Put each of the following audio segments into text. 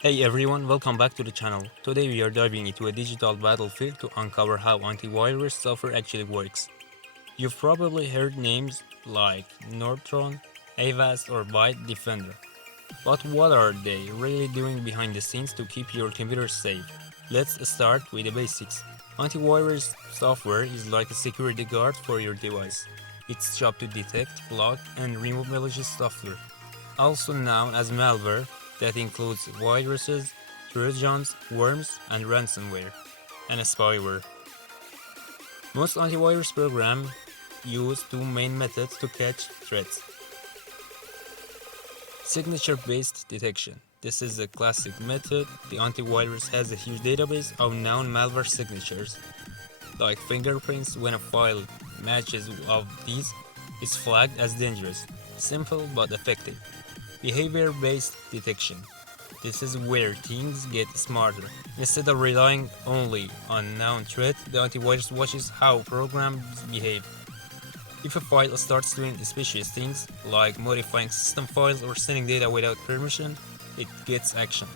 Hey everyone, welcome back to the channel. Today we are diving into a digital battlefield to uncover how antivirus software actually works. You've probably heard names like Norton, Avast or Bitdefender. But what are they really doing behind the scenes to keep your computer safe? Let's start with the basics. Antivirus software is like a security guard for your device. Its job to detect, block, and remove malicious software, also known as malware, that includes viruses, trojans, worms, and ransomware, and spyware. Most antivirus programs use two main methods to catch threats. Signature-based detection. This is a classic method. The antivirus has a huge database of known malware signatures, like fingerprints. When a file matches of these, it's flagged as dangerous. Simple but effective. Behavior-based detection. This is where things get smarter. Instead of relying only on known threats, the antivirus watches how programs behave. If a file starts doing suspicious things, like modifying system files or sending data without permission, it gets action.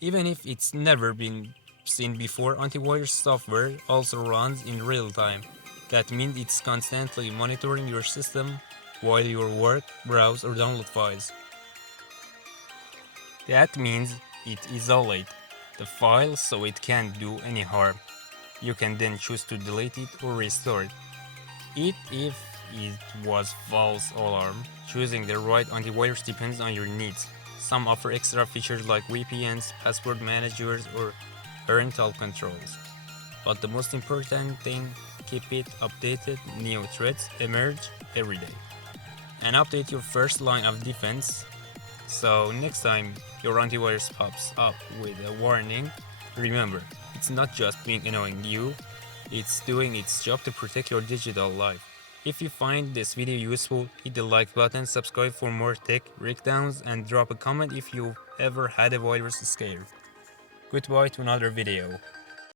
Even if it's never been seen before, antivirus software also runs in real time. That means it's constantly monitoring your system while you work, browse, or download files. That means it isolates the file so it can't do any harm. You can then choose to delete it or restore it. If it was false alarm, choosing the right antivirus depends on your needs. Some offer extra features like VPNs, password managers, or parental controls. But the most important thing, keep it updated. New threats emerge every day. And update your first line of defense. So next time your antivirus pops up with a warning, remember, it's not just being annoying you, it's doing its job to protect your digital life. If you find this video useful, hit the like button, subscribe for more tech breakdowns, and drop a comment if you've ever had a virus scare. Goodbye to another video.